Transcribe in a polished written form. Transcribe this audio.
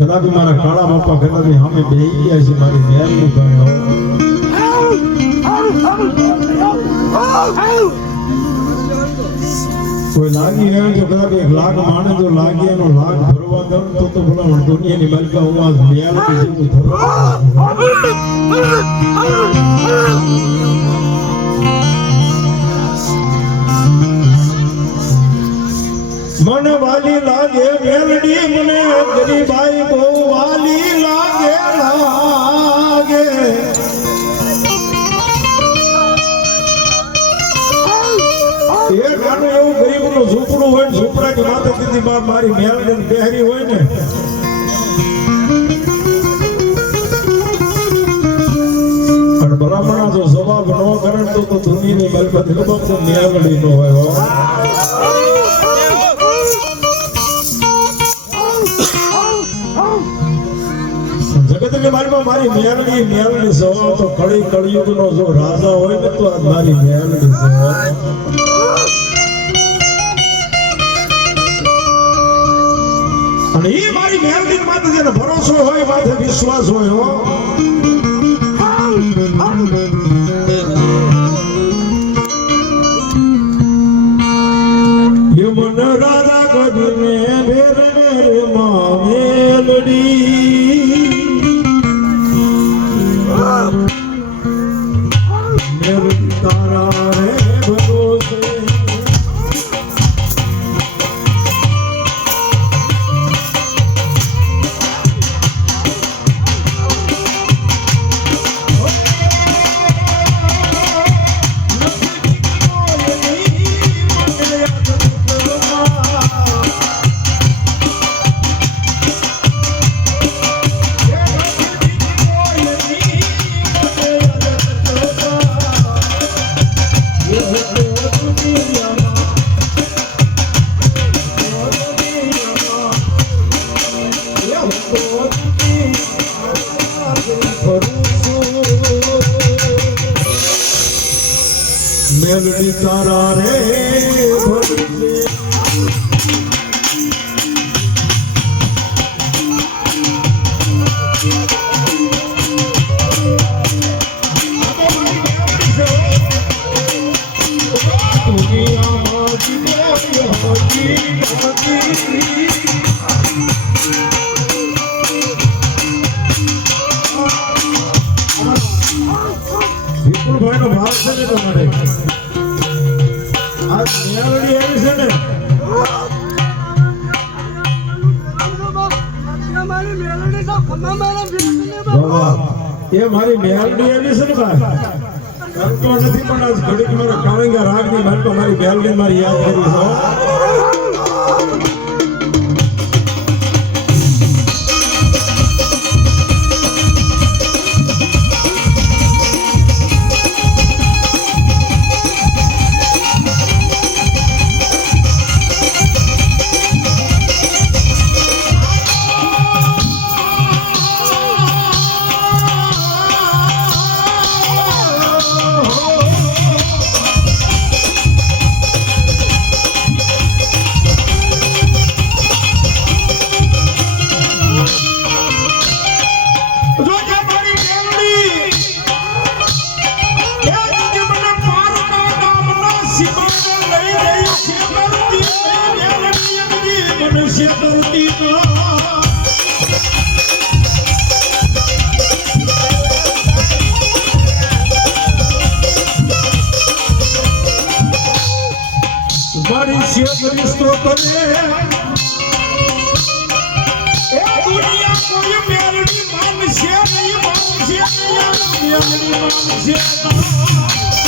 કદાચ મારા કાળા બાપા કદાચ સામે બેહી ગયા છે મારી મહેલની પાસે કોઈ લાગી ગયા તો કદાચ 1 લાખ માણે જો લાગી એનો લાખ ભરવા દઉં તો ભલા દુનિયાની માલિકા હું આ મહેલ કીધું મને વાલી લાગે મેલડી મને ગરીબાઈ બહુ વાલી લાગે એ નાનું એવું ગરીબનું ઝૂંપડું હોય ને ઝૂંપડાની માથે દીધી મારી મેલડી પહેરી હોય ને પણ બ્રાહ્મણા જો જવાબ ન કરે તો દુનિયાની મલકત મેલડી નો હોય જગતની મારીમાં મારી મેલડી સવા તો કળિયુગનો જો રાજા હોય ને તો આ મારી મેલડી સવા અને એ મારી મેલડી માથે જેને ભરોસો હોય માથે વિશ્વાસ હોય હો એ મન રાજા કરીને ભેર માં મેલડી તારા રે ભરોસે મેલડી તારા રે વિપુલભાઈ નો ભાવ છે ને તમારે આ મેલડી આવી છે ને એ મારી મેલડી આવી છે ને ભાઈ કરતો નથી પણ આજ ઘડીક મારો કાળંગા રાગની મારી મેલડી મારી યાદ કરી છે Yeah.